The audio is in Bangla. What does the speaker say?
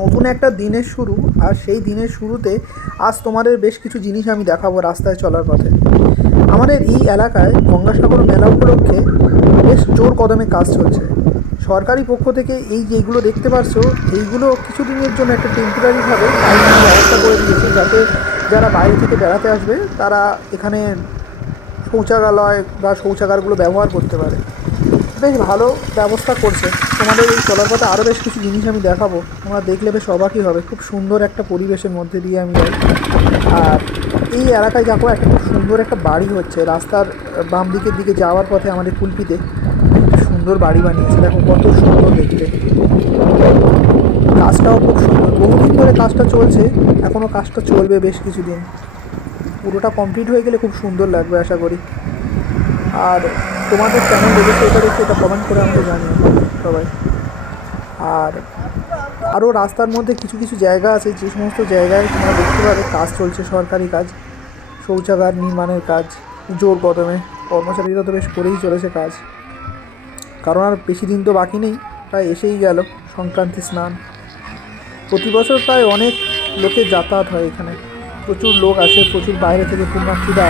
নতুন একটা দিনের শুরু, আর সেই দিনের শুরুতে আজ তোমাদের বেশ কিছু জিনিস আমি দেখাবো রাস্তায় চলার পথে। আমাদের এই এলাকায় গঙ্গাসাগর মেলা উপলক্ষে বেশ জোর কদমে কাজ চলছে। সরকারি পক্ষ থেকে এই যেগুলো দেখতে পাচ্ছ, এইগুলো কিছুদিনের জন্য একটা টেম্পোরারিভাবে লাইটিং ব্যবস্থা করে দিয়েছে, যাতে যারা বাইরে থেকে বেড়াতে আসবে তারা এখানে শৌচালয় বা শৌচাগারগুলো ব্যবহার করতে পারে। বেশ ভালো ব্যবস্থা করছে। তোমাদের এই চলার পথে আরও বেশ কিছু জিনিস আমি দেখাবো, তোমরা দেখলে বেশ অবাকই হবে। খুব সুন্দর একটা পরিবেশের মধ্যে দিয়ে আমি যাই। আর এই এলাকায় দেখো একটা খুব সুন্দর একটা বাড়ি হচ্ছে রাস্তার বাম দিকের দিকে যাওয়ার পথে। আমাদের কুলপিতে একটা সুন্দর বাড়ি বানিয়েছে, দেখো কত সুন্দর দেখতে। কাজটাও খুব সুন্দর, বহুদিন ধরে কাজটা চলছে, এখনও কাজটা চলবে বেশ কিছুদিন। পুরোটা কমপ্লিট হয়ে গেলে খুব সুন্দর লাগবে আশা করি। আর তোমাদের কেমন লেগেছে এটা দেখে এটা কমেন্ট করে আমাকে জানিও সবাই। আর আরও রাস্তার মধ্যে কিছু কিছু জায়গা আছে, যে সমস্ত জায়গায় তোমরা দেখতে পাবে কাজ চলছে, সরকারি কাজ, শৌচাগার নির্মাণের কাজ জোর কদমে। কর্মচারীরা তো বেশ করেই চলেছে কাজ, কারণ আর বেশি দিন তো বাকি নেই, প্রায় এসেই গেল সংক্রান্তি স্নান। প্রতি বছর প্রায় অনেক লোকের যাতায়াত হয় এখানে, প্রচুর লোক আসে, প্রচুর বাইরে থেকে পুণ্যার্থীরা আসে।